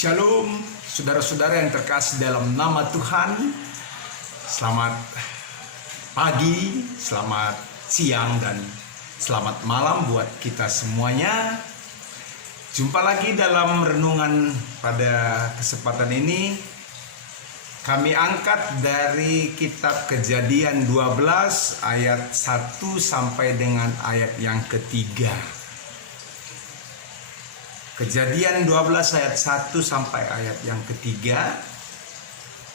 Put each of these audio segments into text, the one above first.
Shalom, saudara-saudara yang terkasih dalam nama Tuhan. Selamat pagi, selamat siang, dan selamat malam buat kita semuanya. Jumpa lagi dalam renungan pada kesempatan ini. Kami angkat dari kitab Kejadian 12 ayat 1 sampai dengan ayat yang ketiga. Kejadian 12 ayat 1 sampai ayat yang ketiga.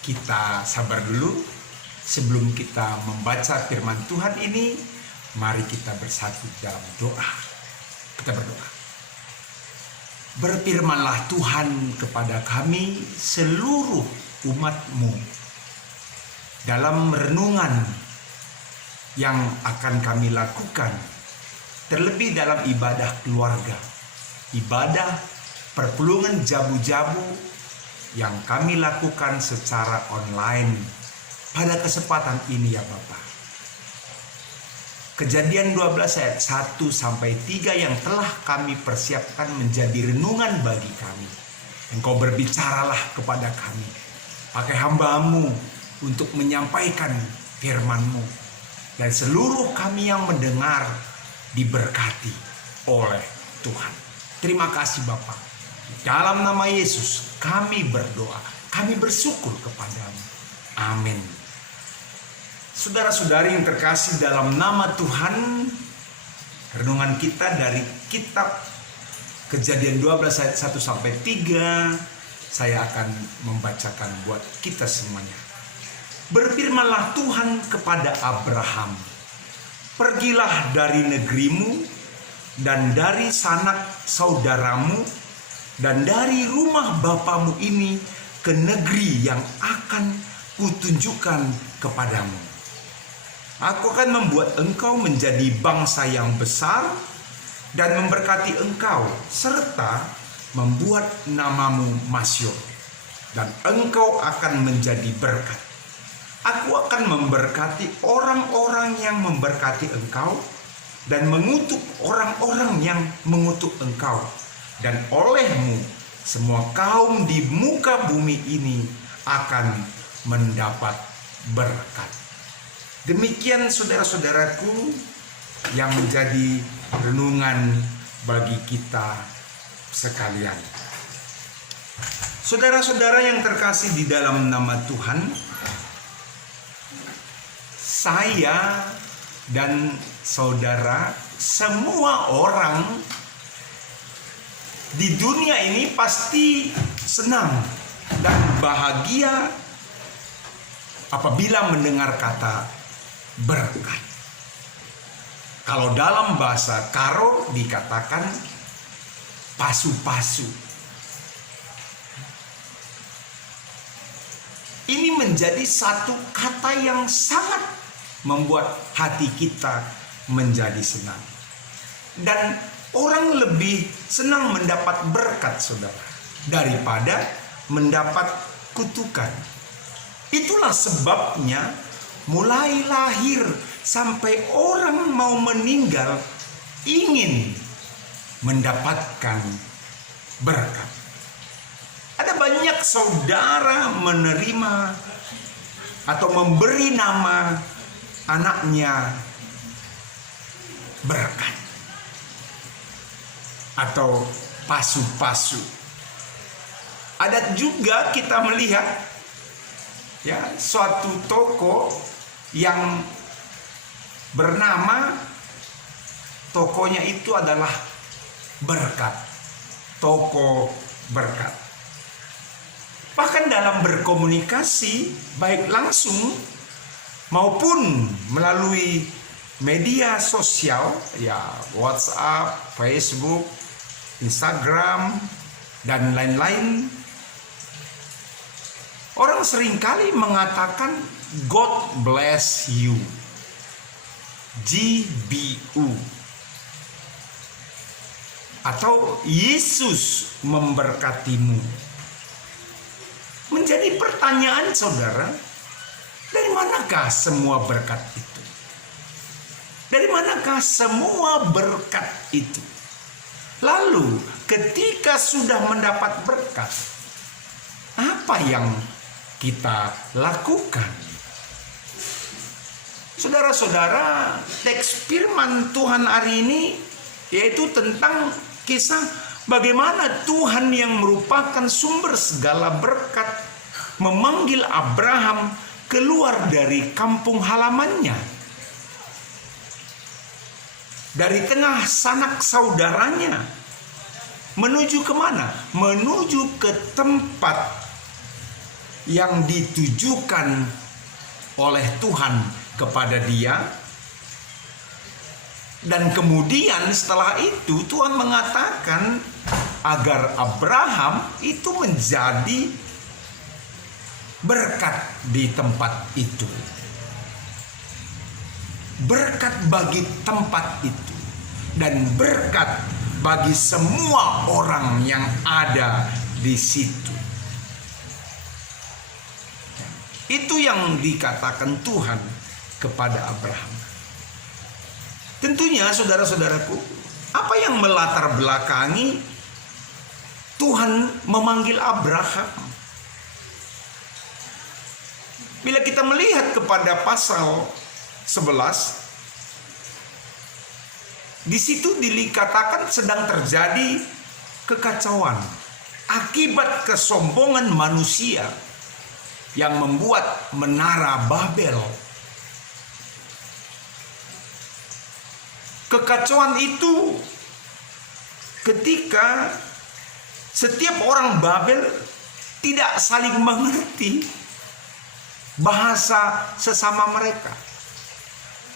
Kita sabar dulu. Sebelum kita membaca firman Tuhan ini, mari kita bersatu dalam doa. Kita berdoa. Berfirmanlah Tuhan kepada kami seluruh umat-Mu dalam renungan yang akan kami lakukan, terlebih dalam ibadah keluarga, ibadah perpulungan jabu-jabu yang kami lakukan secara online pada kesempatan ini ya Bapa. Kejadian 12 ayat 1 sampai 3 yang telah kami persiapkan menjadi renungan bagi kami. Engkau berbicaralah kepada kami, pakai hamba-Mu untuk menyampaikan firman-Mu, dan seluruh kami yang mendengar diberkati oleh Tuhan. Terima kasih Bapa. Dalam nama Yesus kami berdoa, kami bersyukur kepadamu. Amin. Saudara-saudari yang terkasih dalam nama Tuhan, renungan kita dari kitab Kejadian 12 ayat 1 sampai 3, saya akan membacakan buat kita semuanya. Berfirmanlah Tuhan kepada Abraham, pergilah dari negerimu dan dari sanak saudaramu dan dari rumah bapamu ini ke negeri yang akan kutunjukkan kepadamu. Aku akan membuat engkau menjadi bangsa yang besar dan memberkati engkau, serta membuat namamu masyhur, dan engkau akan menjadi berkat. Aku akan memberkati orang-orang yang memberkati engkau, dan mengutuk orang-orang yang mengutuk engkau, dan olehmu semua kaum di muka bumi ini akan mendapat berkat. Demikian saudara-saudaraku yang menjadi renungan bagi kita sekalian. Saudara-saudara yang terkasih di dalam nama Tuhan, saya dan saudara, semua orang di dunia ini pasti senang dan bahagia apabila mendengar kata berkat. Kalau dalam bahasa Karo dikatakan pasu-pasu. Ini menjadi satu kata yang sangat membuat hati kita menjadi senang. Dan orang lebih senang mendapat berkat, saudara, daripada mendapat kutukan. Itulah sebabnya mulai lahir sampai orang mau meninggal ingin mendapatkan berkat. Ada banyak saudara menerima atau memberi nama anaknya berkat atau pasu-pasu. Ada juga kita melihat ya suatu toko yang bernama, tokonya itu adalah berkat, toko berkat. Bahkan dalam berkomunikasi baik langsung maupun melalui media sosial ya WhatsApp, Facebook, Instagram, dan lain-lain, orang seringkali mengatakan God bless you, GBU, atau Yesus memberkatimu. Menjadi pertanyaan saudara, dari manakah semua berkat itu? Dari manakah semua berkat itu? Lalu ketika sudah mendapat berkat, apa yang kita lakukan? Saudara-saudara, teks firman Tuhan hari ini yaitu tentang kisah bagaimana Tuhan yang merupakan sumber segala berkat memanggil Abraham keluar dari kampung halamannya, dari tengah sanak saudaranya, menuju kemana? Menuju ke tempat yang ditujukan oleh Tuhan kepada dia. Dan kemudian setelah itu Tuhan mengatakan agar Abraham itu menjadi berkat di tempat itu. Berkat bagi tempat itu. Dan berkat bagi semua orang yang ada di situ. Itu yang dikatakan Tuhan kepada Abraham. Tentunya saudara-saudaraku, apa yang melatar belakangi Tuhan memanggil Abraham? Bila kita melihat kepada pasal 11, di situ dikatakan sedang terjadi kekacauan akibat kesombongan manusia yang membuat menara Babel. Kekacauan itu ketika setiap orang Babel tidak saling mengerti bahasa sesama mereka.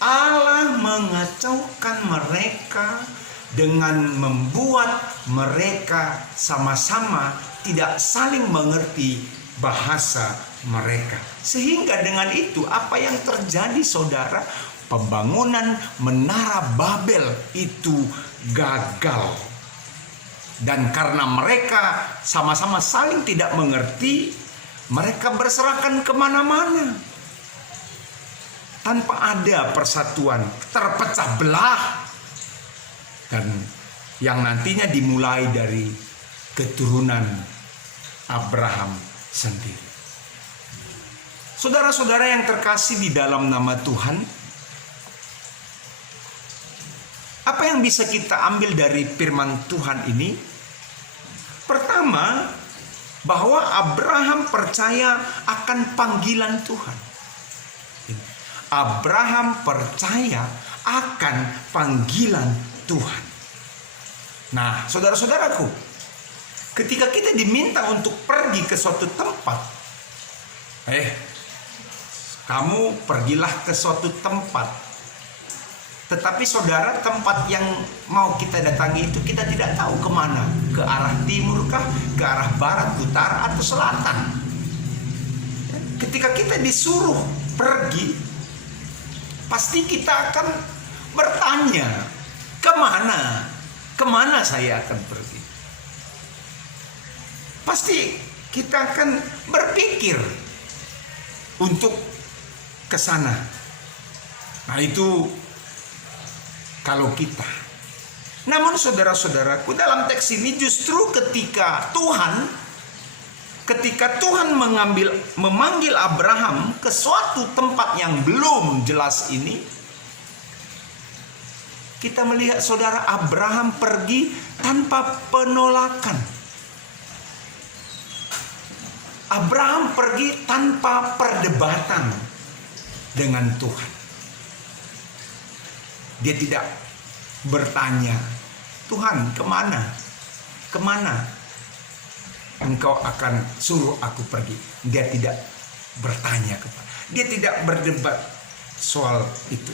Allah mengacaukan mereka dengan membuat mereka sama-sama tidak saling mengerti bahasa mereka. Sehingga dengan itu apa yang terjadi, saudara? Pembangunan menara Babel itu gagal. Dan karena mereka sama-sama saling tidak mengerti, mereka berserakan kemana-mana tanpa ada persatuan, terpecah belah. Dan yang nantinya dimulai dari keturunan Abraham sendiri. Saudara-saudara yang terkasih di dalam nama Tuhan, apa yang bisa kita ambil dari firman Tuhan ini? Pertama, bahwa Abraham percaya akan panggilan Tuhan. Abraham percaya akan panggilan Tuhan. Nah, saudara-saudaraku, ketika kita diminta untuk pergi ke suatu tempat, kamu pergilah ke suatu tempat. Tetapi saudara, tempat yang mau kita datangi itu kita tidak tahu kemana. Ke arah timur kah? Ke arah barat, utara, atau selatan? Ketika kita disuruh pergi, pasti kita akan bertanya, kemana? Kemana saya akan pergi? Pasti kita akan berpikir untuk ke sana. Nah, itu kalau kita. Namun saudara-saudaraku, dalam teks ini justru ketika Tuhan memanggil Abraham ke suatu tempat yang belum jelas ini, kita melihat saudara, Abraham pergi tanpa penolakan. Abraham pergi tanpa perdebatan dengan Tuhan. Dia tidak bertanya, Tuhan, kemana? Kemana Engkau akan suruh aku pergi? Dia tidak bertanya kepada, dia tidak berdebat soal itu.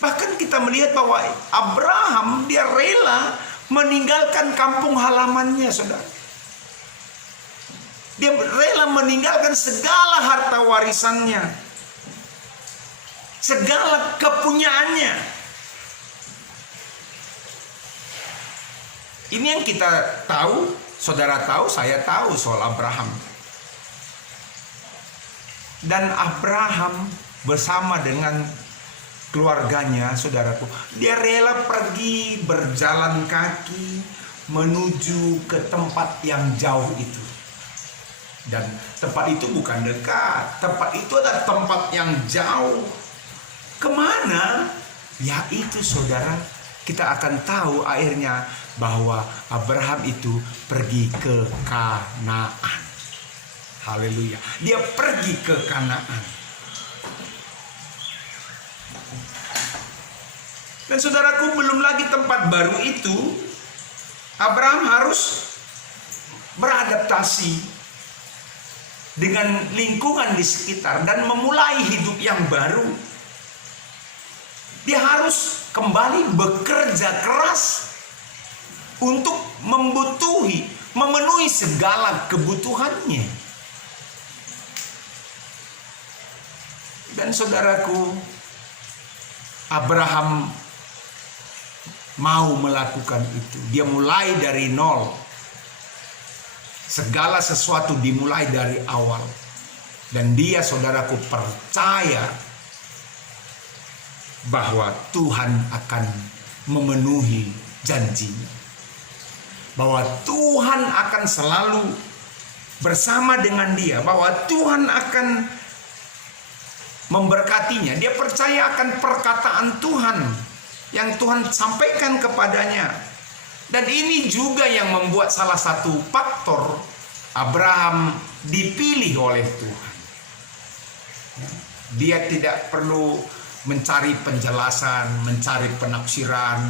Bahkan kita melihat bahwa Abraham dia rela meninggalkan kampung halamannya, saudara. Dia rela meninggalkan segala harta warisannya, segala kepunyaannya. Ini yang kita tahu, saudara tahu, saya tahu soal Abraham. Dan Abraham bersama dengan keluarganya, saudaraku, dia rela pergi berjalan kaki menuju ke tempat yang jauh itu. Dan tempat itu bukan dekat, tempat itu adalah tempat yang jauh. Kemana? Ya itu saudara, kita akan tahu akhirnya bahwa Abraham itu pergi ke Kanaan. Haleluya. Dia pergi ke Kanaan. Dan saudaraku, belum lagi tempat baru itu, Abraham harus beradaptasi dengan lingkungan di sekitar dan memulai hidup yang baru. Dia harus kembali bekerja keras untuk memenuhi segala kebutuhannya. Dan saudaraku, Abraham mau melakukan itu. Dia mulai dari nol. Segala sesuatu dimulai dari awal. Dan dia, saudaraku, percaya bahwa Tuhan akan memenuhi janjinya. Bahwa Tuhan akan selalu bersama dengan dia. Bahwa Tuhan akan memberkatinya. Dia percaya akan perkataan Tuhan yang Tuhan sampaikan kepadanya. Dan ini juga yang membuat salah satu faktor Abraham dipilih oleh Tuhan. Dia tidak perlu mencari penjelasan, mencari penafsiran,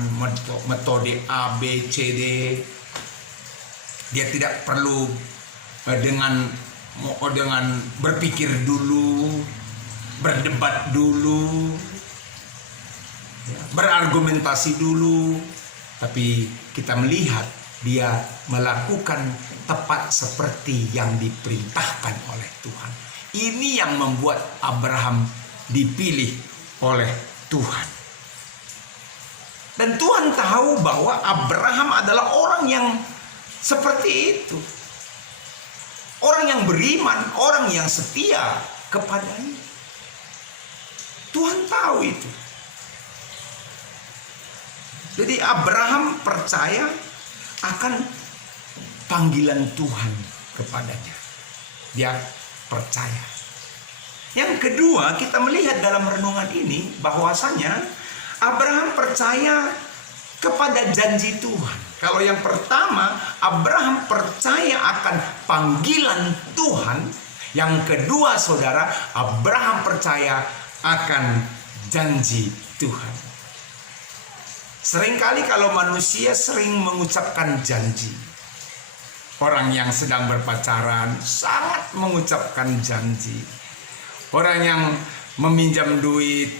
metode A, B, C, D. Dia tidak perlu dengan berpikir dulu, berdebat dulu, berargumentasi dulu. Tapi kita melihat dia melakukan tepat seperti yang diperintahkan oleh Tuhan. Ini yang membuat Abraham dipilih oleh Tuhan. Dan Tuhan tahu bahwa Abraham adalah orang yang seperti itu. Orang yang beriman, orang yang setia kepadanya. Tuhan tahu itu. Jadi Abraham percaya akan panggilan Tuhan kepadanya. Dia percaya. Yang kedua, kita melihat dalam renungan ini bahwasanya Abraham percaya kepada janji Tuhan. Kalau yang pertama, Abraham percaya akan panggilan Tuhan. Yang kedua, saudara, Abraham percaya akan janji Tuhan. Seringkali kalau manusia sering mengucapkan janji. Orang yang sedang berpacaran sangat mengucapkan janji. Orang yang meminjam duit,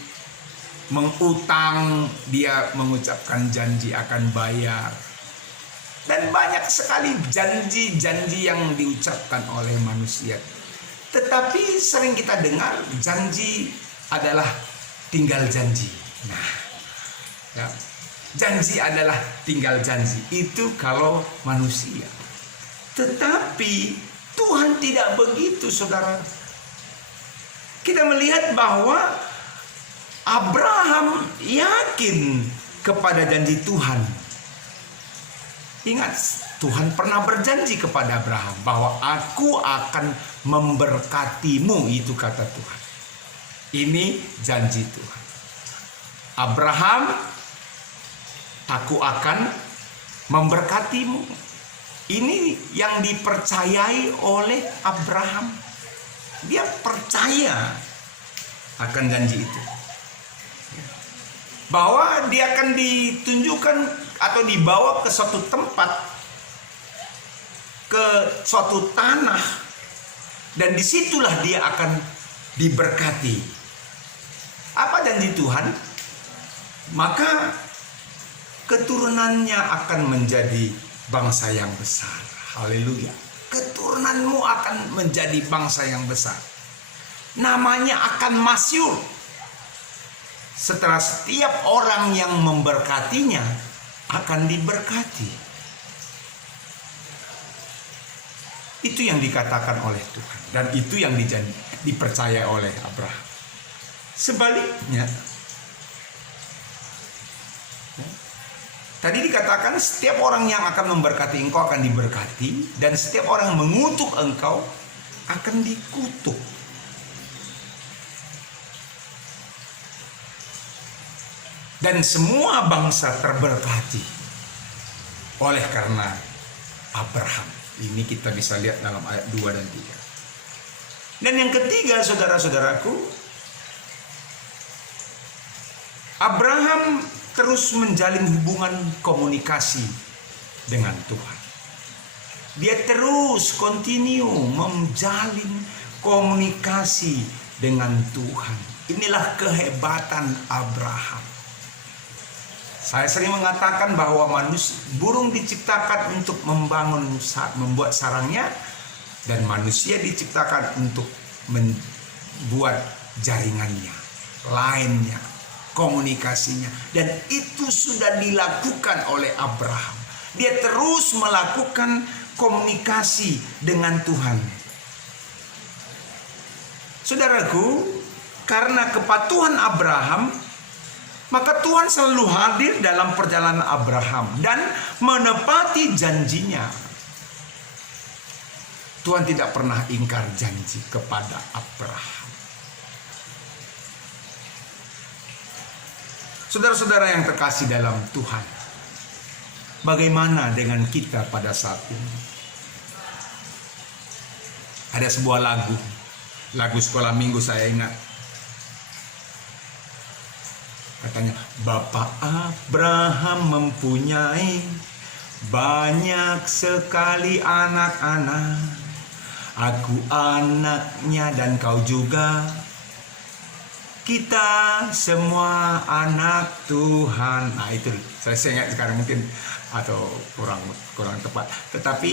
mengutang, dia mengucapkan janji akan bayar. Dan banyak sekali janji-janji yang diucapkan oleh manusia. Tetapi sering kita dengar janji adalah tinggal janji. Nah, ya, janji adalah tinggal janji. Itu kalau manusia. Tetapi Tuhan tidak begitu, saudara. Kita melihat bahwa Abraham yakin kepada janji Tuhan. Ingat, Tuhan pernah berjanji kepada Abraham bahwa aku akan memberkatimu, itu kata Tuhan. Ini janji Tuhan. Abraham, aku akan memberkatimu. Ini yang dipercayai oleh Abraham. Dia percaya akan janji itu. Bahwa dia akan ditunjukkan atau dibawa ke suatu tempat, ke suatu tanah, dan disitulah dia akan diberkati. Apa janji Tuhan? Maka keturunannya akan menjadi bangsa yang besar. Haleluya. Keturunanmu akan menjadi bangsa yang besar. Namanya akan masyhur. Setelah setiap orang yang memberkatinya akan diberkati. Itu yang dikatakan oleh Tuhan. Dan itu yang dipercaya oleh Abraham. Sebaliknya, tadi dikatakan setiap orang yang akan memberkati engkau akan diberkati. Dan setiap orang yang mengutuk engkau akan dikutuk. Dan semua bangsa terberkati oleh karena Abraham. Ini kita bisa lihat dalam ayat 2 dan 3. Dan yang ketiga, saudara-saudaraku, Abraham terus menjalin hubungan komunikasi dengan Tuhan. Dia terus continue menjalin komunikasi dengan Tuhan. Inilah kehebatan Abraham. Saya sering mengatakan bahwa burung diciptakan untuk membuat sarangnya, dan manusia diciptakan untuk membuat jaringannya, lainnya, komunikasinya. Dan itu sudah dilakukan oleh Abraham. Dia terus melakukan komunikasi dengan Tuhan. Saudaraku, karena kepatuhan Abraham, maka Tuhan selalu hadir dalam perjalanan Abraham dan menepati janjinya. Tuhan tidak pernah ingkar janji kepada Abraham. Saudara-saudara yang terkasih dalam Tuhan, bagaimana dengan kita pada saat ini? Ada sebuah lagu sekolah minggu saya ingat. Katanya, Bapak Abraham mempunyai banyak sekali anak-anak. Aku anaknya dan kau juga. Kita semua anak Tuhan. Nah itu, saya ingat sekarang mungkin atau kurang tepat. Tetapi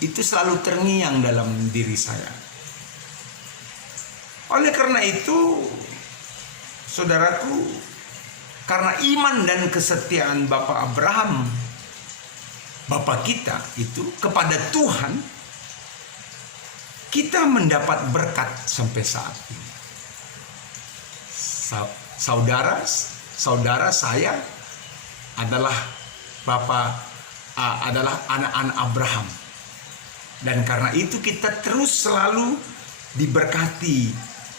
itu selalu terngiang dalam diri saya. Oleh karena itu, saudaraku, karena iman dan kesetiaan Bapak Abraham, Bapak kita itu kepada Tuhan, kita mendapat berkat sampai saat ini. Saudara saya adalah adalah anak-anak Abraham. Dan karena itu kita terus selalu diberkati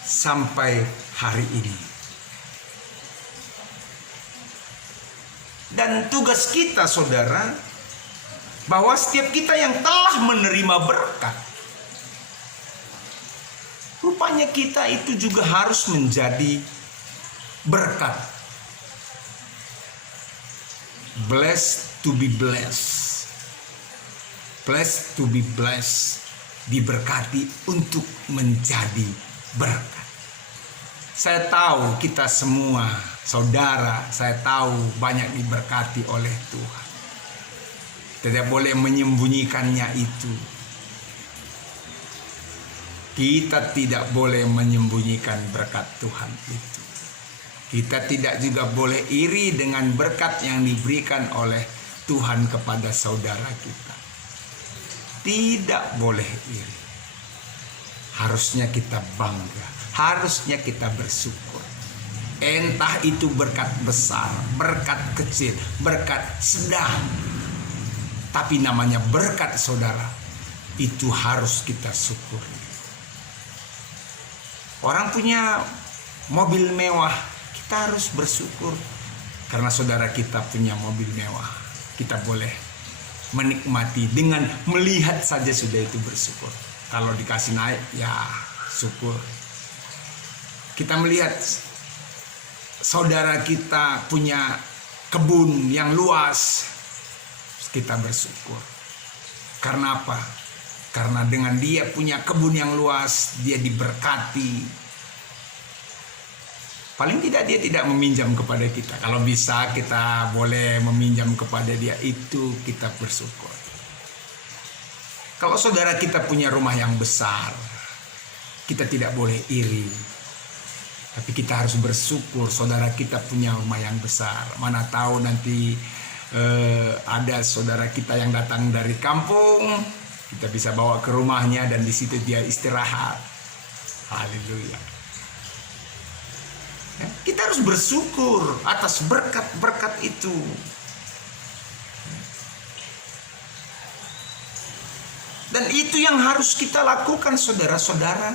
sampai hari ini. Dan tugas kita, saudara, bahwa setiap kita yang telah menerima berkat, rupanya kita itu juga harus menjadi berkat. Blessed to be blessed. Blessed to be blessed. Diberkati untuk menjadi berkat. Saya tahu kita semua, saudara, saya tahu banyak diberkati oleh Tuhan. Tidak boleh menyembunyikannya itu. Kita tidak boleh menyembunyikan berkat Tuhan itu. Kita tidak juga boleh iri dengan berkat yang diberikan oleh Tuhan kepada saudara kita. Tidak boleh iri. Harusnya kita bangga. Harusnya kita bersyukur. Entah itu berkat besar, berkat kecil, berkat sedang. Tapi namanya berkat, saudara, itu harus kita syukuri. Orang punya mobil mewah, kita harus bersyukur. Karena saudara kita punya mobil mewah, kita boleh menikmati dengan melihat saja sudah itu bersyukur. Kalau dikasih naik, ya syukur. Kita melihat saudara kita punya kebun yang luas, kita bersyukur. Karena apa? Karena dengan dia punya kebun yang luas, dia diberkati. Paling tidak dia tidak meminjam kepada kita. Kalau bisa kita boleh meminjam kepada dia, itu kita bersyukur. Kalau saudara kita punya rumah yang besar, kita tidak boleh iri. Tapi kita harus bersyukur saudara kita punya rumah yang besar. Mana tahu nanti ada saudara kita yang datang dari kampung, kita bisa bawa ke rumahnya dan di situ dia istirahat. Haleluya. Ya, kita harus bersyukur atas berkat-berkat itu. Dan itu yang harus kita lakukan, saudara-saudara.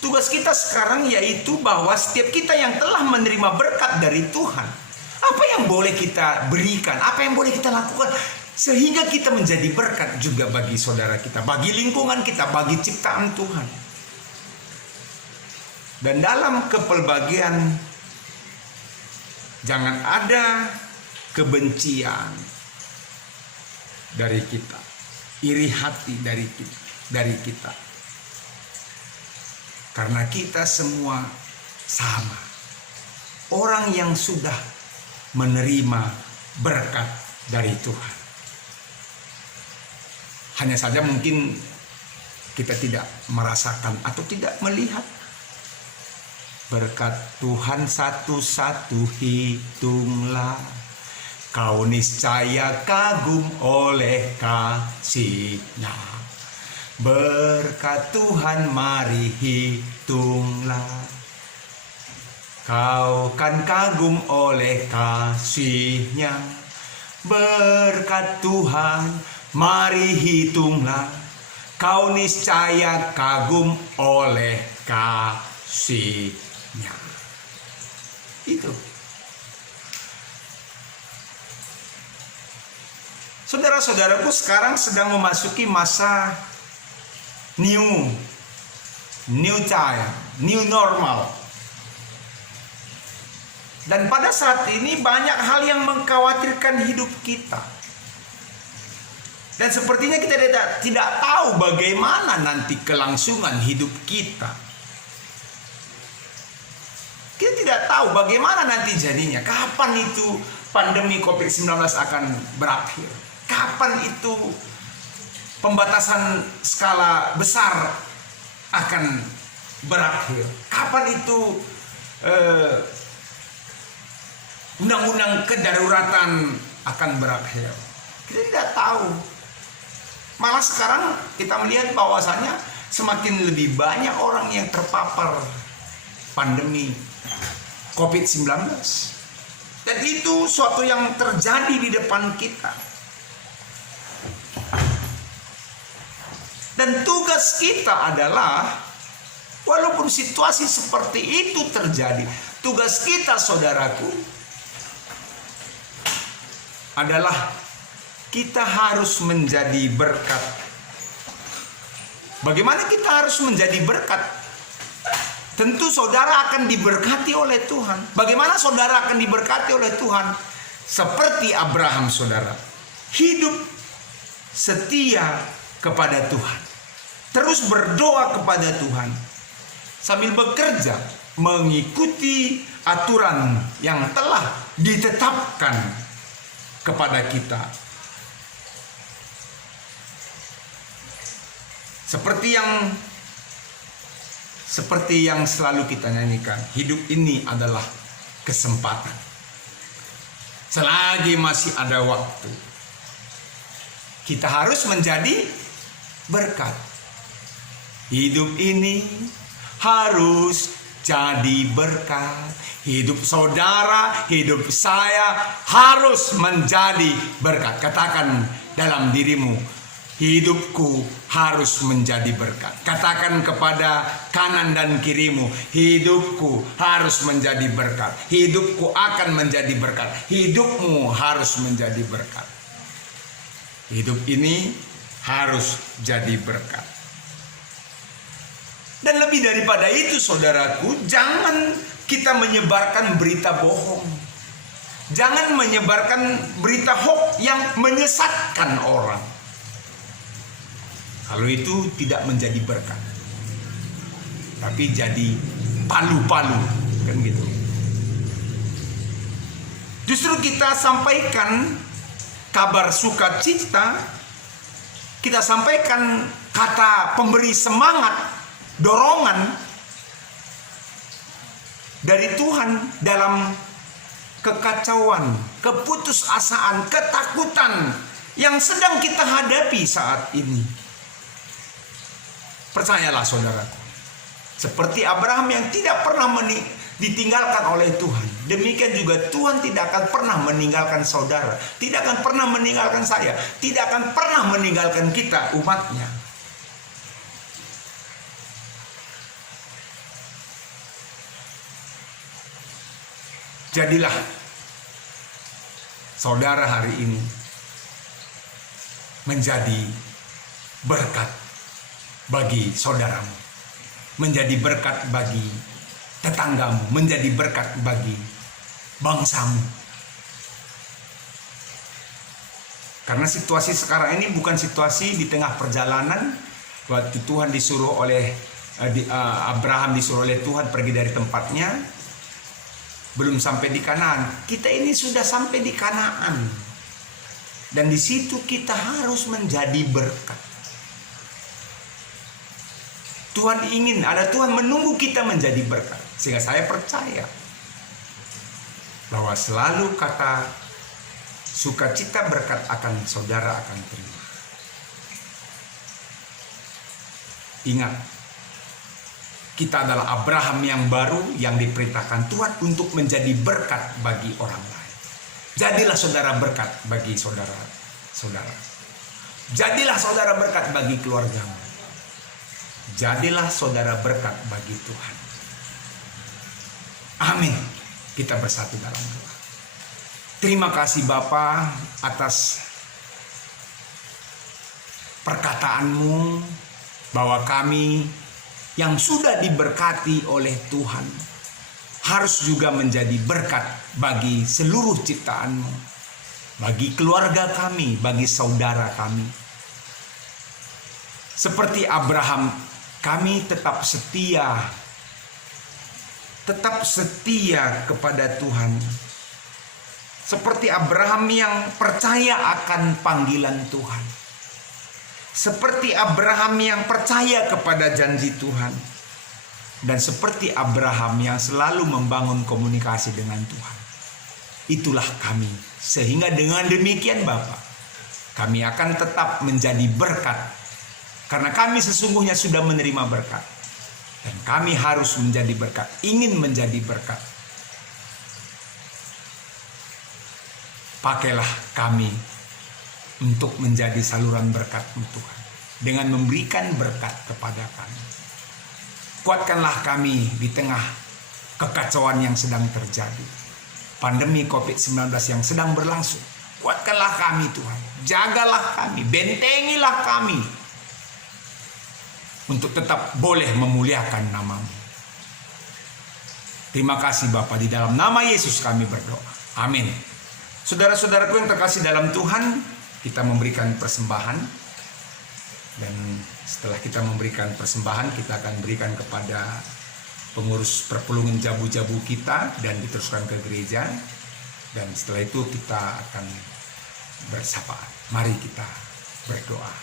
Tugas kita sekarang yaitu bahwa setiap kita yang telah menerima berkat dari Tuhan, apa yang boleh kita berikan, apa yang boleh kita lakukan, sehingga kita menjadi berkat juga bagi saudara kita, bagi lingkungan kita, bagi ciptaan Tuhan. Dan dalam kepelbagian, jangan ada kebencian dari kita, iri hati dari kita. Karena kita semua sama, orang yang sudah menerima berkat dari Tuhan. Hanya saja mungkin kita tidak merasakan atau tidak melihat berkat Tuhan satu-satu. Hitunglah, kau niscaya kagum oleh kasih-Nya. Berkat Tuhan mari hitunglah, kau kan kagum oleh kasih-Nya. Berkat Tuhan mari hitunglah, kau niscaya kagum oleh kasih-Nya. Itu. Saudara-saudaraku sekarang sedang memasuki masa new time, new normal. Dan pada saat ini banyak hal yang mengkhawatirkan hidup kita. Dan sepertinya kita tidak tahu bagaimana nanti kelangsungan hidup kita. Kita tidak tahu bagaimana nanti jadinya. Kapan itu pandemi COVID-19 akan berakhir? Kapan itu pembatasan skala besar akan berakhir? Kapan itu undang-undang kedaruratan akan berakhir? Kita tidak tahu. Malah sekarang kita melihat bahwasannya semakin lebih banyak orang yang terpapar pandemi COVID-19. Dan itu suatu yang terjadi di depan kita. Dan tugas kita adalah, walaupun situasi seperti itu terjadi, tugas kita, saudaraku, adalah kita harus menjadi berkat. Bagaimana kita harus menjadi berkat? Tentu saudara akan diberkati oleh Tuhan. Bagaimana saudara akan diberkati oleh Tuhan? Seperti Abraham, saudara. Hidup setia kepada Tuhan. Terus berdoa kepada Tuhan. Sambil bekerja mengikuti aturan yang telah ditetapkan kepada kita. Seperti yang selalu kita nyanyikan, hidup ini adalah kesempatan. Selagi masih ada waktu, kita harus menjadi berkat. Hidup ini harus jadi berkat. Hidup saudara, hidup saya harus menjadi berkat. Katakan dalam dirimu, hidupku harus menjadi berkat. Katakan kepada kanan dan kirimu, hidupku harus menjadi berkat. Hidupku akan menjadi berkat. Hidupmu harus menjadi berkat. Hidup ini harus jadi berkat. Dan lebih daripada itu, saudaraku, jangan kita menyebarkan berita bohong. Jangan menyebarkan berita hoax yang menyesatkan orang. Kalau itu tidak menjadi berkat, tapi jadi palu-palu, kan gitu. Justru kita sampaikan kabar sukacita, kita sampaikan kata pemberi semangat, dorongan dari Tuhan dalam kekacauan, keputusasaan, ketakutan yang sedang kita hadapi saat ini. Percayalah, saudaraku, seperti Abraham yang tidak pernah ditinggalkan oleh Tuhan. Demikian juga Tuhan tidak akan pernah meninggalkan saudara, tidak akan pernah meninggalkan saya, tidak akan pernah meninggalkan kita umatnya. Jadilah saudara hari ini menjadi berkat bagi saudaramu, menjadi berkat bagi tetanggamu, menjadi berkat bagi bangsamu. Karena situasi sekarang ini bukan situasi di tengah perjalanan. Waktu Tuhan disuruh oleh Abraham disuruh oleh Tuhan pergi dari tempatnya, belum sampai di Kanaan. Kita ini sudah sampai di Kanaan, dan di situ kita harus menjadi berkat. Tuhan ingin, Tuhan menunggu kita menjadi berkat. Sehingga saya percaya bahwa selalu kata sukacita berkat akan saudara akan terima. Ingat, kita adalah Abraham yang baru yang diperintahkan Tuhan untuk menjadi berkat bagi orang lain. Jadilah saudara berkat bagi saudara-saudara. Jadilah saudara berkat bagi keluargamu. Jadilah saudara berkat bagi Tuhan. Amin. Kita bersatu dalam doa. Terima kasih Bapa atas perkataanmu bahwa kami yang sudah diberkati oleh Tuhan harus juga menjadi berkat bagi seluruh ciptaanmu, bagi keluarga kami, bagi saudara kami. Seperti Abraham, kami tetap setia kepada Tuhan. Seperti Abraham yang percaya akan panggilan Tuhan. Seperti Abraham yang percaya kepada janji Tuhan. Dan seperti Abraham yang selalu membangun komunikasi dengan Tuhan. Itulah kami. Sehingga dengan demikian Bapa, kami akan tetap menjadi berkat. Karena kami sesungguhnya sudah menerima berkat. Dan kami harus menjadi berkat, ingin menjadi berkat. Pakailah kami untuk menjadi saluran berkat-Mu Tuhan, dengan memberikan berkat kepada kami. Kuatkanlah kami di tengah kekacauan yang sedang terjadi. Pandemi COVID-19 yang sedang berlangsung. Kuatkanlah kami Tuhan, jagalah kami, bentengilah kami, untuk tetap boleh memuliakan nama-Mu. Terima kasih Bapa, di dalam nama Yesus kami berdoa. Amin. Saudara-saudaraku yang terkasih dalam Tuhan, kita memberikan persembahan. Dan setelah kita memberikan persembahan, kita akan berikan kepada pengurus perpulungan jabu-jabu kita dan diteruskan ke gereja. Dan setelah itu kita akan bersapaan. Mari kita berdoa.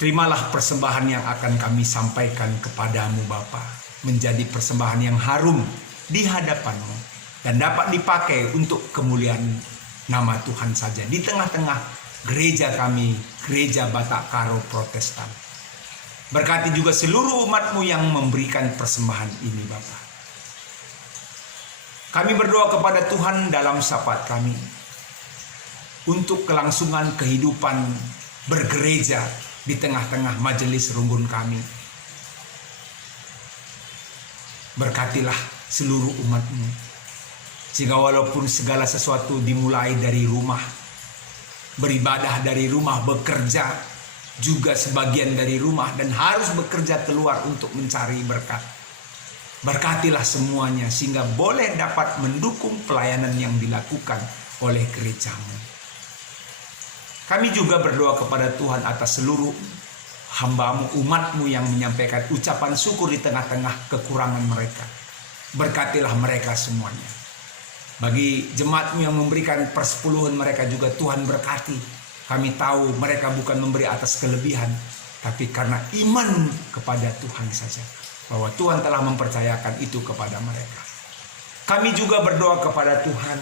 Terimalah persembahan yang akan kami sampaikan kepadamu Bapa, menjadi persembahan yang harum di hadapan-Mu dan dapat dipakai untuk kemuliaan nama Tuhan saja di tengah-tengah gereja kami, Gereja Batak Karo Protestan. Berkati juga seluruh umat-Mu yang memberikan persembahan ini Bapa. Kami berdoa kepada Tuhan dalam syafaat kami untuk kelangsungan kehidupan bergereja di tengah-tengah majelis rumbun kami. Berkatilah seluruh umat-Mu, sehingga walaupun segala sesuatu dimulai dari rumah, beribadah dari rumah, bekerja juga sebagian dari rumah, dan harus bekerja keluar untuk mencari berkat. Berkatilah semuanya sehingga boleh dapat mendukung pelayanan yang dilakukan oleh gereja-Mu. Kami juga berdoa kepada Tuhan atas seluruh hamba-Mu, umat-Mu yang menyampaikan ucapan syukur di tengah-tengah kekurangan mereka. Berkatilah mereka semuanya. Bagi jemaat-Mu yang memberikan persepuluhan mereka juga Tuhan berkati. Kami tahu mereka bukan memberi atas kelebihan, tapi karena iman kepada Tuhan saja, bahwa Tuhan telah mempercayakan itu kepada mereka. Kami juga berdoa kepada Tuhan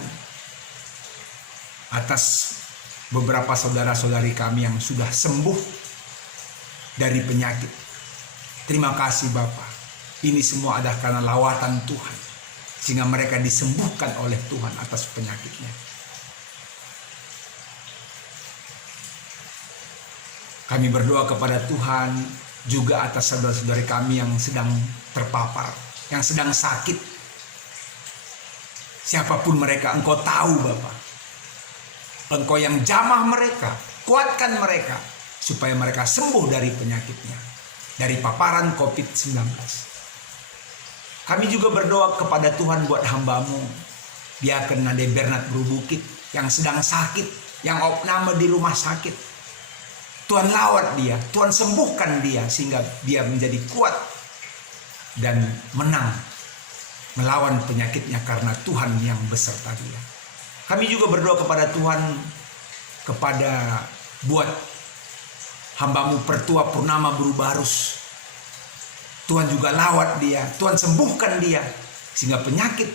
atas beberapa saudara-saudari kami yang sudah sembuh dari penyakit. Terima kasih Bapa. Ini semua adalah karena lawatan Tuhan. sehingga mereka disembuhkan oleh Tuhan atas penyakitnya. Kami berdoa kepada Tuhan juga atas saudara-saudari kami yang sedang terpapar, yang sedang sakit. Siapapun mereka, Engkau tahu Bapa. Engkau yang jamah mereka, kuatkan mereka supaya mereka sembuh dari penyakitnya, dari paparan COVID-19. Kami juga berdoa kepada Tuhan buat hamba-Mu, Diaken Nade Bernard Brubukit yang sedang sakit, yang opname di rumah sakit. Tuhan lawat dia, Tuhan sembuhkan dia sehingga dia menjadi kuat dan menang melawan penyakitnya karena Tuhan yang beserta dia. Kami juga berdoa kepada Tuhan kepada buat hamba-Mu Pertua Purnama Berubarus. Tuhan juga lawat dia, Tuhan sembuhkan dia sehingga penyakit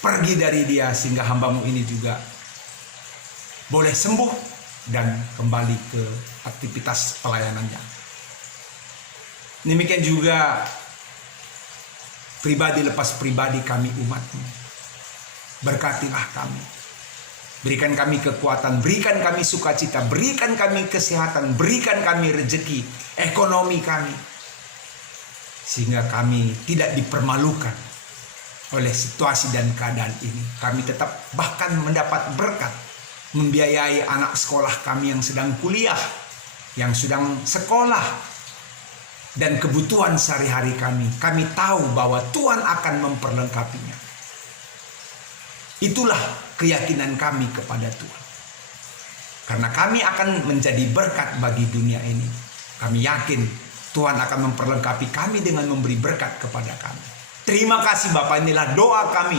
pergi dari dia, sehingga hamba-Mu ini juga boleh sembuh dan kembali ke aktivitas pelayanannya. Demikian juga pribadi lepas pribadi kami umat-Mu. Berkatilah kami. Berikan kami kekuatan, berikan kami sukacita, berikan kami kesehatan, berikan kami rezeki, ekonomi kami. Sehingga kami tidak dipermalukan oleh situasi dan keadaan ini. Kami tetap bahkan mendapat berkat, membiayai anak sekolah kami yang sedang kuliah, yang sedang sekolah, dan kebutuhan sehari-hari kami. Kami tahu bahwa Tuhan akan memperlengkapinya. Itulah keyakinan kami kepada Tuhan. Karena kami akan menjadi berkat bagi dunia ini. Kami yakin Tuhan akan memperlengkapi kami dengan memberi berkat kepada kami. Terima kasih Bapa, inilah doa kami.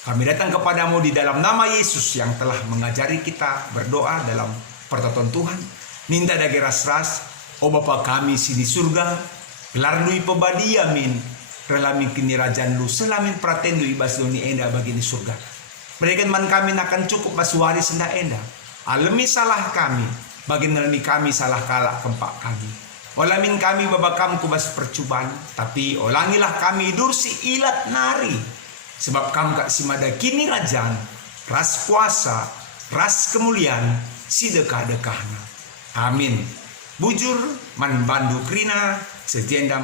Kami datang kepadamu di dalam nama Yesus yang telah mengajari kita berdoa dalam pertolongan Tuhan. Minta dage ras-ras, o Bapa kami si di surga, gelar lui pebadi amin. Relami kini rajan lu, selamin pratendu ibas doni enda bagi di surga. Berikan man kami akan cukup basuari senda enda. Alami salah kami, bagi nalami kami salah kalak kempak kami. Olamin kami babakam kubas percubaan, tapi olangilah kami dursi ilat nari. Sebab kamu kak simada kini rajan, ras kuasa, ras kemuliaan, si dekah-dekahna. Amin. Bujur man bandu krina, sejendam.